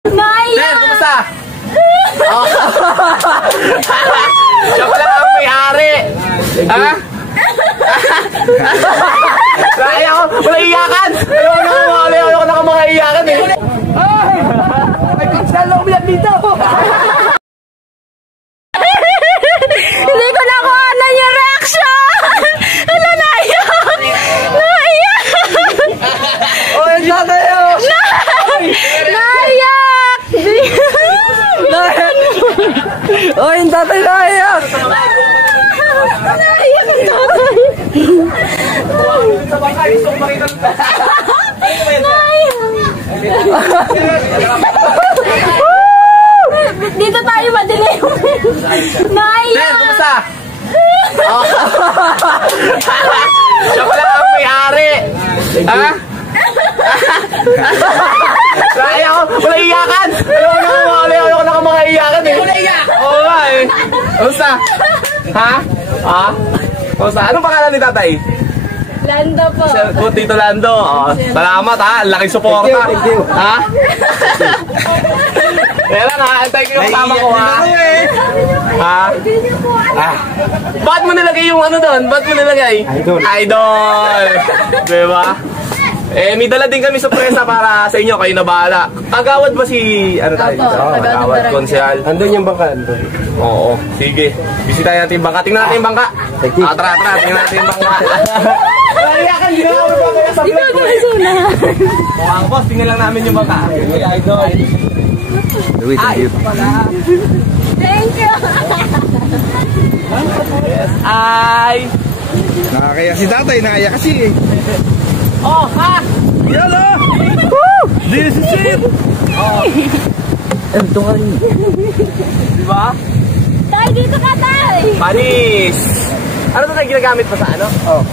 Naya! Sir, kumusta? Siya pala ang may-ari. Ha? Ayaw ko, wala iyakan. Ayaw ko na mga iyakan eh. Ay! May pinsala umiyak dito. Hindi ko nakuha na yung reaction! Hala, naiyak! Naiyak! Oh, yan siya tayo! Naiyak! Naiyak! Oh, yung tatay naiyak! Naiyak ang tatay! Dito tayo madilim! Naiyak! Sir, kumusta? Siya pala ang may-ari. Ha? Ayaw ko, wala iyakan. Ayaw ko na mga iyakan eh. Wala iyak. Oo nga eh. Kumusta? Ha? Ha? Kumusta? Anong pangalan ni tatay? Lando po. Tito Lando. Salamat ha. Laking suporta. Thank you. Ha? Kaya lang ha. Antay ko yung kasama ko ha. Ha? Bakit mo nilagay yung ano doon? Bakit mo nilagay? Idol. Idol. Diba? Eh, may dala din kami sa presa para sa inyo. Kayo na bahala. Agawad ba si... Ano tayo? Agawad, konsyal. Andun yung bangka, andun. Oo, sige. Bisitahin natin yung bangka. Tingnan natin yung bangka. Tara, tingnan natin yung bangka. Naiyakan, hindi na ako magpapaya sa vlog ko eh. Mga boss, tingnan lang namin yung bangka. Idol. Thank you. Thank you! Yes, ay. Nakakaya si tatay, nakakaya kasi eh. Oh, ha? Yan ah! Woo! This is it! Ito ka rin. Diba? Tay, dito ka, tay! Panis! Ano ito tayo ginagamit pa sa ano? Oh.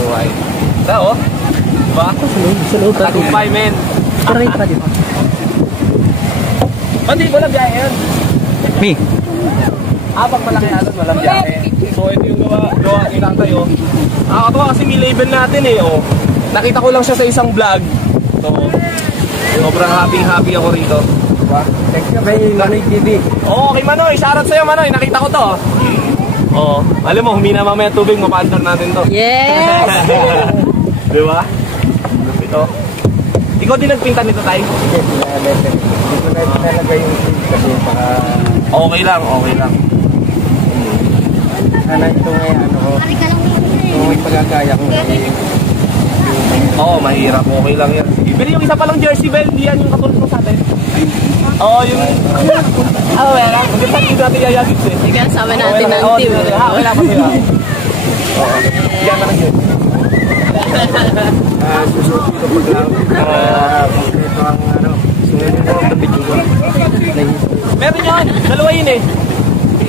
Buhay. Ito oh. Diba? Sa loob. Tagumpay, men. Try pa di ba? Hindi, walang biyahe yun. Me. Pag malaki alon, walang biyahe. So, ito yung gawa ni tatay, oh. Nakakatawa kasi may label natin, eh, oh. Nakita ko lang siya sa isang vlog. So, sobrang happy ako rito. Diba? Thank you kay Manoy TV. Oo, kay Manoy. Shoutout sa'yo, Manoy. Nakita ko to. Oo. Alam mo, humina mamaya tubig, mapaandar natin to. Yes! Diba? Ito. Ikaw din nagpinta nito, tay? Sige, hindi ko na nalagay yung kasi baka... Okay lang, okay lang. Sana ito ngayon, ano ko, kung may pagkakaya ko Oo, mahirap. Okay lang yan. Ibili yung isa palang jersey bell. Hindi yan yung katulad mo sa atin. Oo, yung... meron. Maganda dito natin yayagit eh. Sige, sama natin ng team. Wala pa sila. Oo. Yan na lang yun. susunod ko pag kompleto ang ano, sunod ko ang video ko. Meron yun. Dalawa yun eh.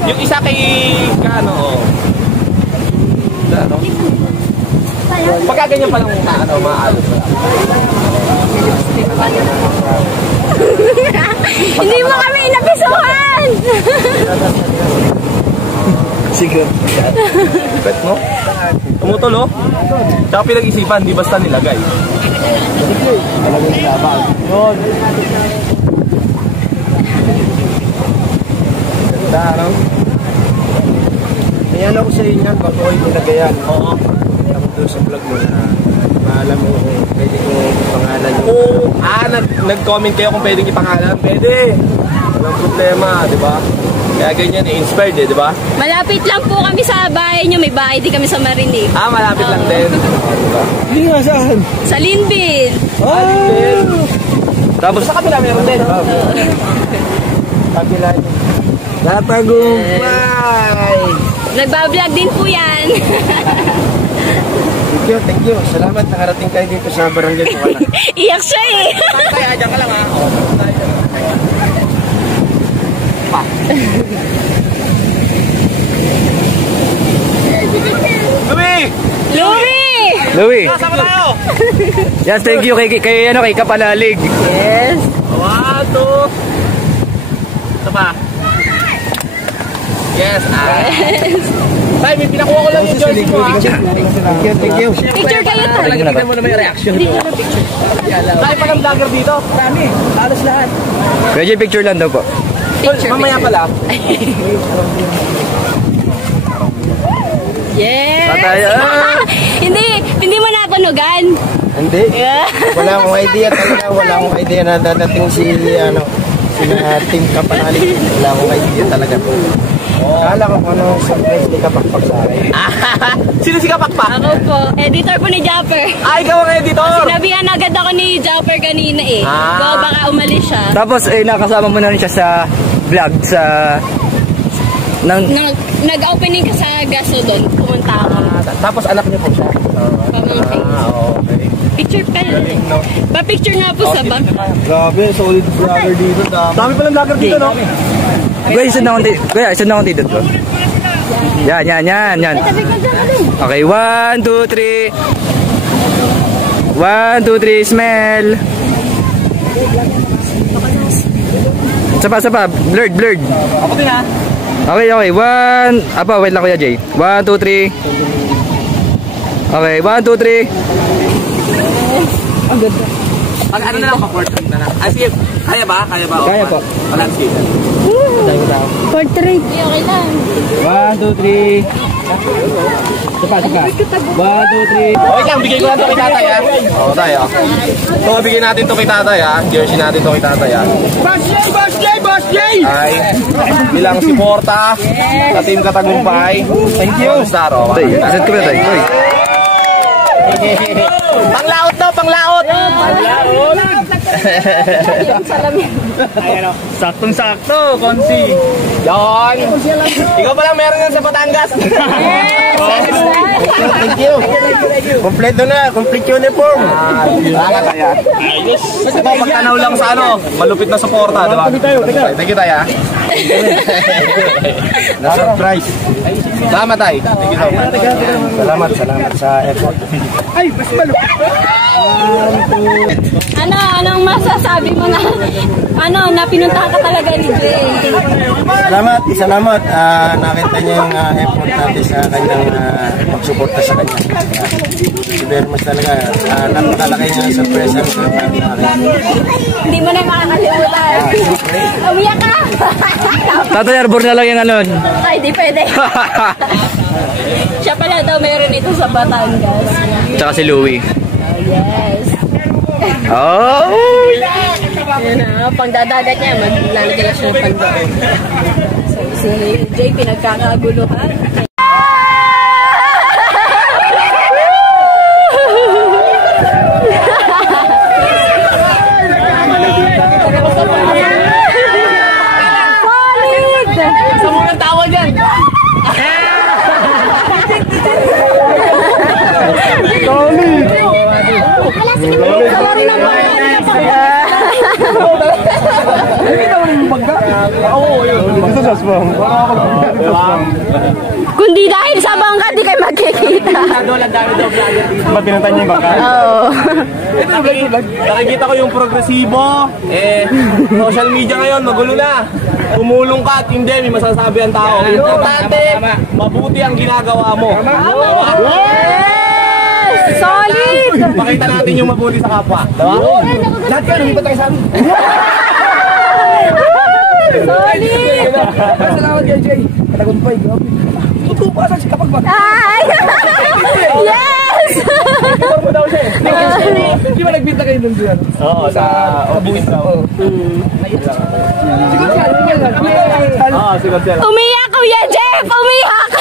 Yung isa kay... Ano, oh. Ano? Pagka ganyan palang maaalos. Hindi mo kami napisuhan! Sige. Bet mo? Tumutol oh. Tsaka pinag-isipan, di basta nilagay. Talagang sabag. Yun. Ganda, ano? Ayan ako sa inyo, bago ko nagayan. Oo. Ako doon sa vlog mo na maalam mo kung pwede ko pangalan yung... Oo. Nag-comment kayo kung pwedeng ipangalan. Pwede. Walang problema, di ba? Kaya ganyan, inspired eh, di ba? Malapit lang po kami sa bahay nyo. May bahay din kami sa Marinig. Malapit lang din. Diba? Hindi nga saan? Sa Linville. Tapos sa kabila meron din. Kabila yun. Natagumpay! Nagbablog din po yan. Thank you. Salamat nakarating kayo dito sa barangay ko. Iyak siya eh. Kaya dyan ka lang ha. Louie! Kasama tayo! Yes, thank you kay Kapalalig. Yes. 1, 2. Ito pa. Yes, Tay, may pinakuha ko lang yung jersey mo ha. Thank you. Picture kayo to. Tignan mo naman yung reaction. Hindi ko na picture. Dahil palang vlogger dito. Marami, halos lahat. Medyo picture lang daw po. Picture, Mamaya pala. Yes! Tatay, Hindi mo napanugan. Hindi. Wala akong idea talaga. Wala akong idea na dadating si Team Kapanali. Wala akong idea talaga. Kala ko kung ano surprise ni Kapakpak sa akin. Sino si Kapakpak? Ako po, editor po ni Japper. Ay, ikaw ang editor. Sinabihan agad ako ni Japper kanina eh. Ah. Baka umalis siya. Tapos nakasama mo na rin siya sa vlog sa Nag-opening ka sa Gasodon. Pumunta ako. Tapos anak niyo po siya. Pamangkin. Okay. Picture pa. Pa-picture nga po sa bag. Grabe, solid vlogger dito. Dami palang vlogger dito, no? Kuya, isa na akong tidot ko. Yan. Okay, 1, 2, 3. 1, 2, 3, smell. Sapa, blurred. Ako din, ha? Okay, 1. Wait lang Kuya Jay. 1, 2, 3. Okay, 1, 2, 3. Ang ganda. Pag ano na lang, pa-portrait na lang. Ah, sige. Kaya ba? Kaya po. Landscape. Portrait. Okay lang. 1, 2, 3. Sapa. 1, 2, 3. Okay lang, bigay ko lang ito kay tatay, ha? Oo, tayo. So, bigyan natin ito kay tatay, ha? Jersey natin ito kay tatay, ha? Boss Jay! Ay, bilang suporta sa Team Katagumpay. Thank you. Saro. Tay, aset ko na tayo. Panglaot daw, panglaot! Saktong-sakto, Konsi. Yon! Ikaw pa lang meron yan sa Batangas. Thank you. Kompleto na, complete uniform. Ayos. Ito, pagtanaw lang sa ano, malupit na suporta, diba? Thank you, tay, ha? Na-surprise. Salamat, tay. Thank you, tay. Salamat sa effort. Anong masasabi mo na na pinuntahan ka talaga ni Jay? Salamat. Nakita niya yung effort natin sa kanyang pagsuporta sa kanya. Si Bermas talaga, napakalaki niya ang surprise ang Hindi mo na makakalimutan. Umiyak ka! Tatay Arbor na lang yung ano. Ay, di pwede. Siya pala daw mayroon ito sa Batangas. Tsaka si Louie. Yes. Oh! Yan na, pang dadagat niya, maglalagay na siya ng pandoon. So, si Jay pinagkakaguluhan. Sa mga tawa dyan! Kundi dahil sa bangka, di kayo magkikita. Ba't pinuntan niya yung bangka? Oo. Nakikita ko yung progresibo. Social media ngayon, magulo na. Tumulong ka at hindi, may masasabi ang tao. Importante, mabuti ang ginagawa mo. Yes! Solid! Pakita natin yung mabuti sa kapwa. Diba? Lahat yan, hindi pa tayo sabi. Solid! Salamat kay Jay. Katagumpay, grabe. Totoo pa saan si Kapagpag? Ay! Yes! Di ba nagbita kayo dun dyan? Oo, sa office daw. Siguro yan, Oo, sigot sila. Umiyak, Kuya Jeff! Umiyak!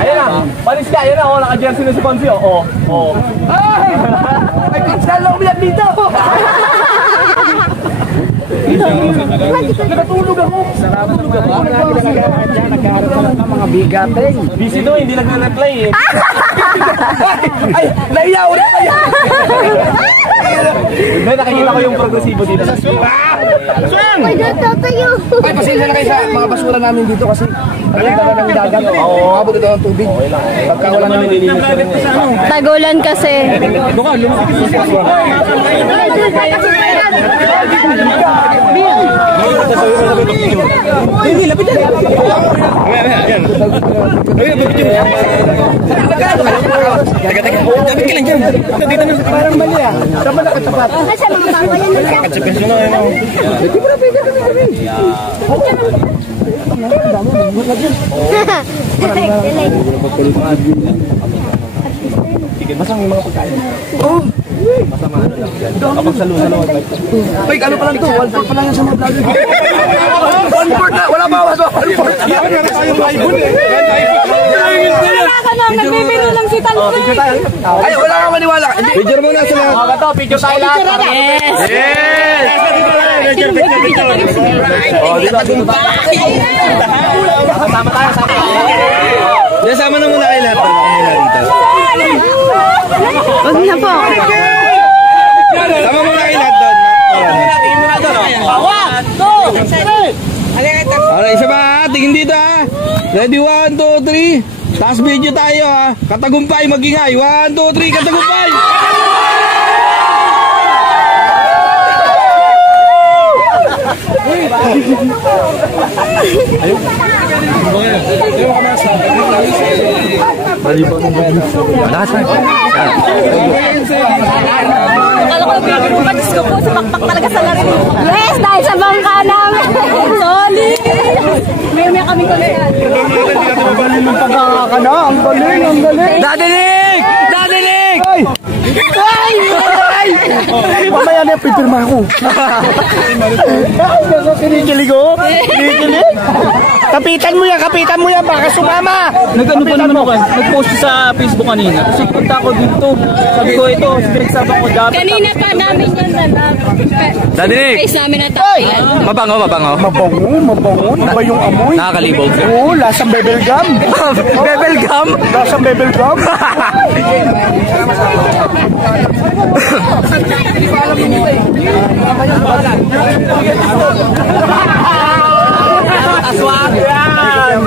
Ayun na, panis ka, ayun na, naka-jersey na si Ponzi, oo. Ay! May pinsal na umiyak dito! Nakatulog ako! Nakatulog ako! Nagkaroon ka lang ng mga bigateng. Busy to, hindi nag-reply eh. Ay! Naiyaw na kayo! Hindi, nakikita ko yung progresibo dito. Swang! Ay, pasensya na kayo sa mga basura namin dito kasi ang dala ng dagat. Abot ito ng tubig. Pagka wala namin nililinis na rin eh. Tagulan kasi. Doon ka, lumikit si Swang. Hindi, lapit yan. Parang mali ah. Tama na katapat. Kasi mga bawal yan nila. Sige, masang yung mga pagkain. Oh! Masama ano lang yan. Kapag salo-salo. Ay, ano pa lang ito? 1/4 pa lang yan sa mga vlog. 1/4 na! Wala bawas ba? 1/4. Yan nga tayong iPhone eh. Wala ka nang nagbibiro lang si Talon. Ay, wala kang maniwala. Picture mo na sa lahat. Okay to, picture tayo lahat. Yes! Yes! Oh, dito. Sama tayo, sama tayo. Sama na muna kayo lahat. Huwag na po. Sama muna kayo lahat doon. Alright, isa pa ha. Tingin dito ha. Ready, 1, 2, 3. Taas video tayo ha. Katagumpay, magingay. 1, 2, 3, katagumpay! Akala ko bigyan mo pa, Diyos ko po, sumakpak talaga sa laro. Yes, dahil sa bangka namin. Solid! May kami kulihan. Ang galing. Dadilig! Dadilig! Mamaya na pipirma ako. Kinikilig oh. Kinikilig. Kapitan mo yan, baka sumama. Nag-ano pa naman ako, nag-post sa Facebook kanina. Kasi punta ako dito. Sabi ko ito, pinagsabang ko dapat. Kanina pa namin yan na Dadilig! face namin na tapilan. Mabango. Mabango. Ano ba yung amoy? Nakakalibog. Oo, lasang bebel gum. Bebel gum? Lasang bebel gum. Aswang yan!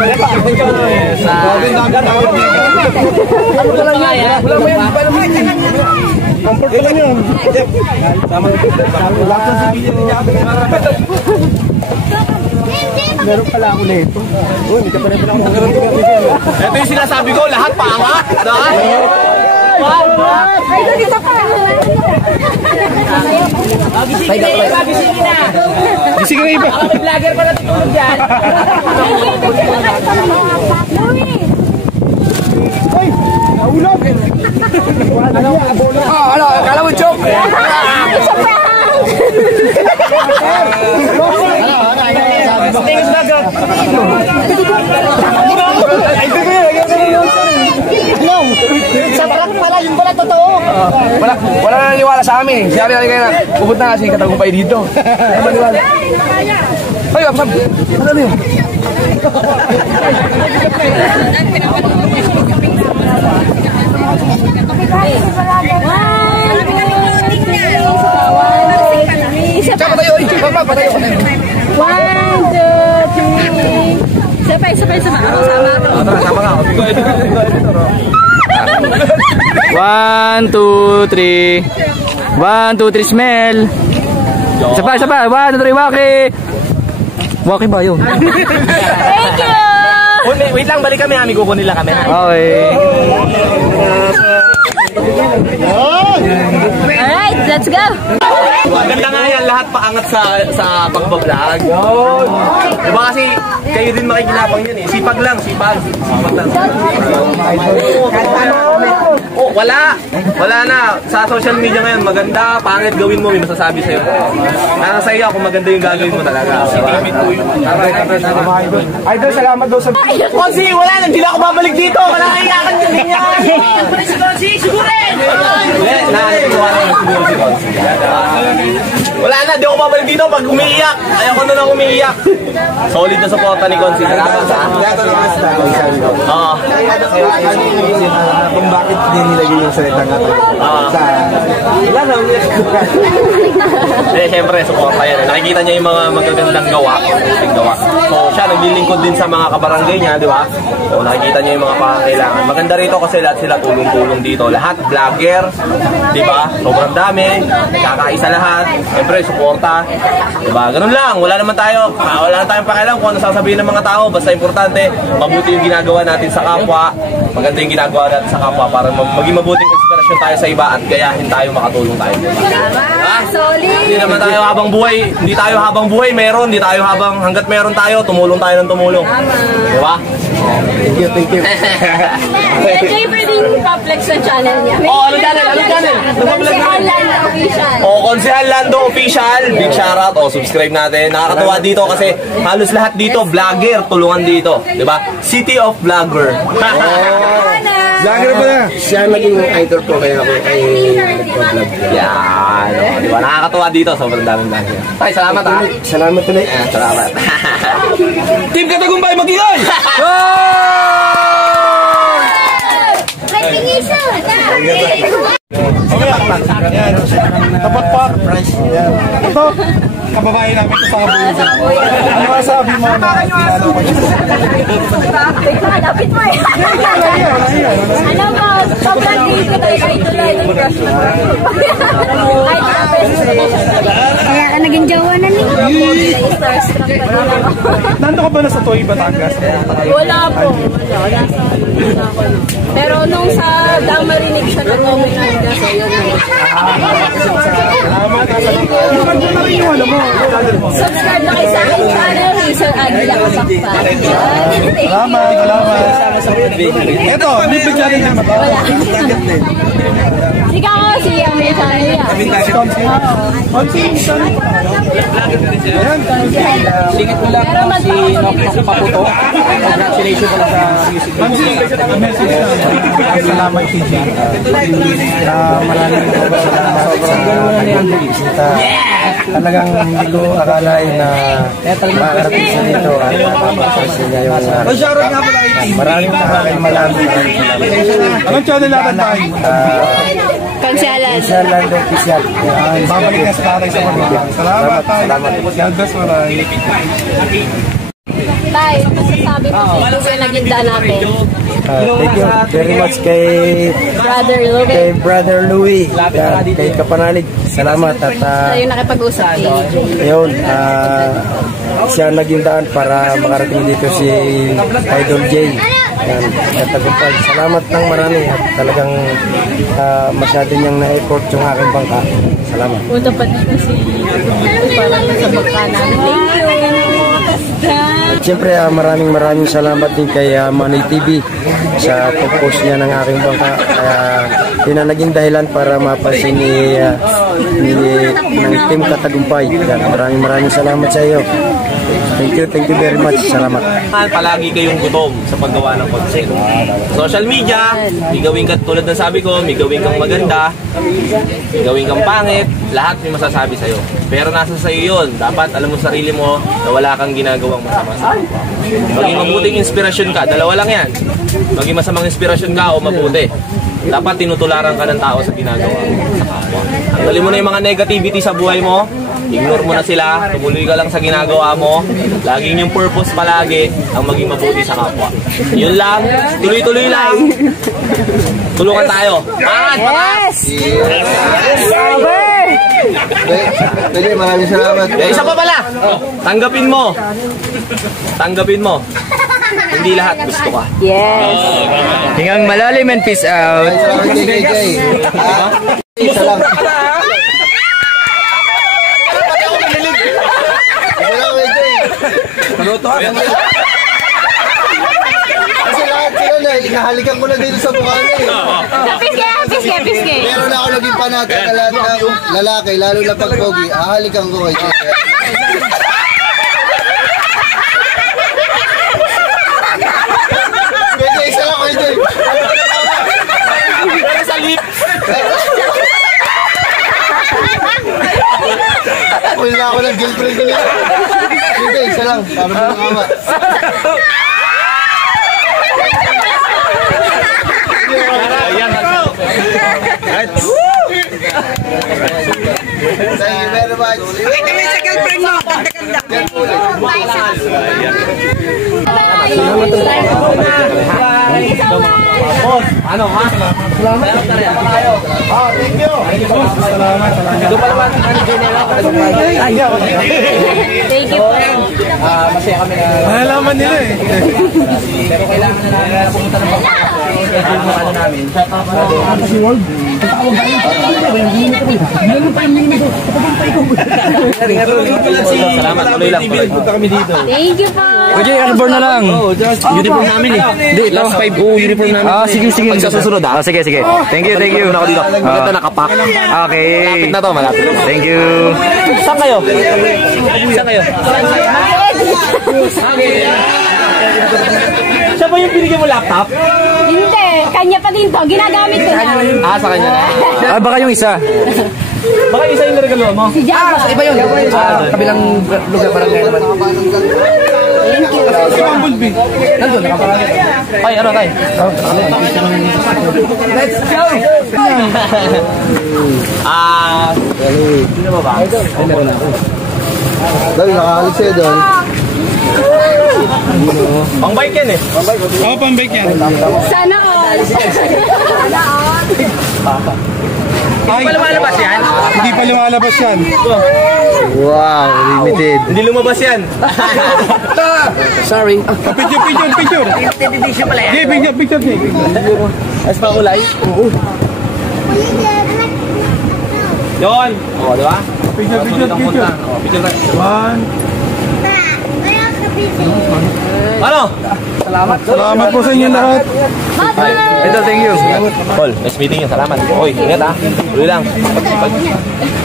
Comfort lang yun. Meron pala ako nito. Hindi ka pa rin pala ako nagkaroon. Ito yung sinasabi ko, lahat paangat. Ay, dito ka! Gising na iba. Vlogger pa natutulog dyan. Naulog! Ano? Akala mo joke? Tingis na agad. Sa prank pala, yun pala totoo. Wala na naniwala sa amin. Sabi natin kayo na, pupunta nga si Katagumpay dito. Wala naniwala. Ay, absam. Ano yun? Patayo. 1, 2, 3. Sabay. Sama. Sama nga. 1, 2, 3. 1, 2, 3, smell. Isa pa. 1, 2, 3, waki. Waki ba yun? Thank you! Wait lang, balik kami. Ami, kukunin lang kami. Okay. Alright, let's go! Ganda nga yan, lahat paangat sa pagbablog. Diba kasi kayo din makikinabang yan eh. Sipag lang. Oh, wala na. Sa social media ngayon, maganda, pangit gawin mo, may masasabi sa'yo. Nasa iyo kung maganda yung gagawin mo talaga. Idol, salamat daw sa... Konsi, wala na, hindi na ako babalik dito. Wala kang iyakan yung ganyan. Konsi, sigurin! Wala na, di ako babalik dito pag umiiyak. Ayoko na lang umiiyak. Solid na supporta ni Konsi. Oo. Kung bakit hindi nilagay yung salita nga tayo. Siyempre, suporta yan. Nakikita niya yung mga magagandang gawa. So, siya naglilingkod din sa mga kabarangay niya, di ba? So, nakikita niya yung mga pangangailangan. Maganda rito kasi lahat sila tulong-tulong dito. Lahat vlogger, di ba? Sobrang dami, nagkakaisa lahat. Siyempre, suporta. Di ba? Ganun lang. Wala naman tayong pakialam kung ano sasabihin ng mga tao. Basta importante, mabuti yung ginagawa natin sa kapwa. Maganda yung ginagawa natin sa kapwa para maging mabuting inspirasyon tayo sa iba at gayahin tayo, makatulong tayo. Solid! Hindi naman tayo habang buhay, meron. Hindi tayo hanggat meron tayo, tumulong tayo ng tumulong. Di ba? Thank you. Enjoy pa din pa-flex sa channel niya. Ano channel? Konsehal Lando Official. Konsehal Lando Official. Big shoutout. Subscribe natin. Nakakatuwa dito kasi halos lahat dito, vlogger, tulungan dito. Di ba? City of Vlogger. Vlogger ba na? Siya naging idol ko kaya ako ay nagpa-vlog. Yan. Di ba? Nakakatuwa dito. Sobrang daming vlogger. Ay, salamat ha. Salamat ulit. Salamat. Team Katagumpay, mag-ingay! Recognition! Yan. Tapat pa. Price. Yan. Ito, kababae namin ito sa kabuhay. Ano masabi mo na kilala ko siya? Lapit mo eh. Ano mo, sobrang dito tayo kay Tulay ng crush mo. Kaya ka naging jowa na niyo. Nando ka ba na sa Toy Batangas? Wala po. Wala sa ako. Pero nung sa Damarinig siya na Tommy Narda, so yun na. Subscribe na kayo sa aking channel, Sir Aguila Kasakpan. Salamat. Ito, may bigyan din naman. Wala. Ikaw si Amir channel yan. Pero Si Paputo. Congratulations pala sa music. Salamat TJ. Maraming talagang hindi ko akalain na makakarating sa dito at kasi ngayon maraming maraming anong channel natin tayo? Konsehalan. Konsehalan Official. Babalik na sa tatay sa mga. Salamat tayo. God bless mo lang. Tay, masasabi mo sa naging daan natin. Thank you very much kay Brother Louie, kay Kapanalig. Salamat at yung nakipag-usap. Ayun, siya naging daan para makarating dito si Idol J. Yan, Katagumpay. Salamat ng marami at talagang masyado niyang na-effort yung aking bangka. Salamat. Punta pa dito si para sa bangka namin. Thank you. At siyempre maraming salamat din kay Manny TV sa pag-post niya ng aking bangka. Kaya yun ang naging dahilan para mapansin ng Team Katagumpay. Maraming salamat sa iyo. Thank you very much. Salamat. Palagi kayong gutom sa paggawa ng content. Social media, may gawin ka tulad ng sabi ko, may gawin kang maganda, may gawin kang pangit, lahat may masasabi sa'yo. Pero nasa sa'yo yun. Dapat alam mo sarili mo na wala kang ginagawang masama sa kapwa. Maging mabuting inspirasyon ka, dalawa lang yan. Maging masamang inspirasyon ka o mabuti. Dapat tinutularan ka ng tao sa ginagawa sa kapwa. Tanggalin mo na yung mga negativity sa buhay mo. Ignore mo na sila, tumuloy ka lang sa ginagawa mo. Laging yung purpose palagi ang maging mabuti sa kapwa. Yun lang, tuloy-tuloy lang. Tulungan tayo. Yes! Over! Pwede, maraming salamat. Isa pa pala, tanggapin mo. Hindi lahat gusto ka. Yes! Hingang malalim and peace out. Salamat JJ. Salamat. Kasi lahat sila na, inahalikan ko na dito sa mukha na Piske. Pero na ako naging panatag na lahat ng lalaki, lalo na pag pogi, ahalikan ko kay JJ. Pwede, isa lang kay JJ. Pero sa lip. Wala ako ng girlfriend ko niya. Sige, isa lang. Para mo ng ama. Ayan. Thank you very much. Ito yung sa girlfriend mo. Ganda-ganda. Boss, ano ha? Salamat na rin. Thank you. Salamat. Doon pa naman ang general. Thank you po. Masaya kami na. Malalaman nila eh. Pero kailangan na namin pumunta ng ano namin. Salamat, tuloy lang. Punta kami dito. Thank you po. Kuya, airborne na lang. Uniform namin eh. Hindi, ito. Last 5 uniform namin. Sige. Pag sa susunod Ah, sige. Thank you. Ako dito. Maganda nakapak. Okay. Malapit na to, malapit. Thank you. Saan kayo? Siya ba yung binigyan mo laptop? Hindi, kanya pa din to. Ginagamit ko na. Sa kanya na. Baka yung isa. Baka isa yung regalo mo. Si Java. Iba yun. Kabilang lugar parang ngayon naman. Thank you. Si Bumblebee. Nandun, nakaparang. Ay, ano tayo? Let's go! Sino ba? Dahil nakaalis sa'yo doon. Pang bike yan eh. Oo, pambike yan. Sana all. Sana all. Hindi pa lumalabas yan? Hindi pa lumalabas yan. Wow, limited. Hindi lumabas yan. Sorry. Picture. Hindi, picture. Ayos pa kulay? Oo. Yun. O, di ba? Picture. Picture tayo. One. Ano? Salamat po sa inyo lahat. Ito, thank you. Paul, nice meeting you. Salamat. Oy, ingat ha. Tuloy lang.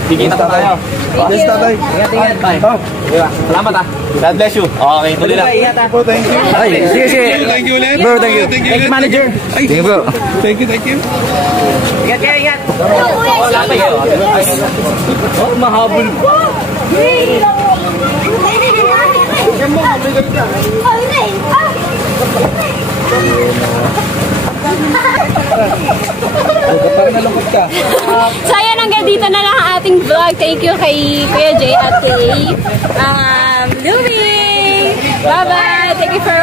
Kikita pa tayo. Yes, tatay. Ingat. Bye. Salamat ha. God bless you. Okay, tuloy lang. Thank you. Ay, sige. Thank you ulit. Bro, thank you. Thank you, Manager. Thank you, bro. Thank you. Ingat kayo, ingat. Wala tayo. Oh, mahabol pa. So ayan, hanggang dito na lang ang ating vlog. Thank you kay Kuya Jay at kay Louie. Bye-bye. Thank you for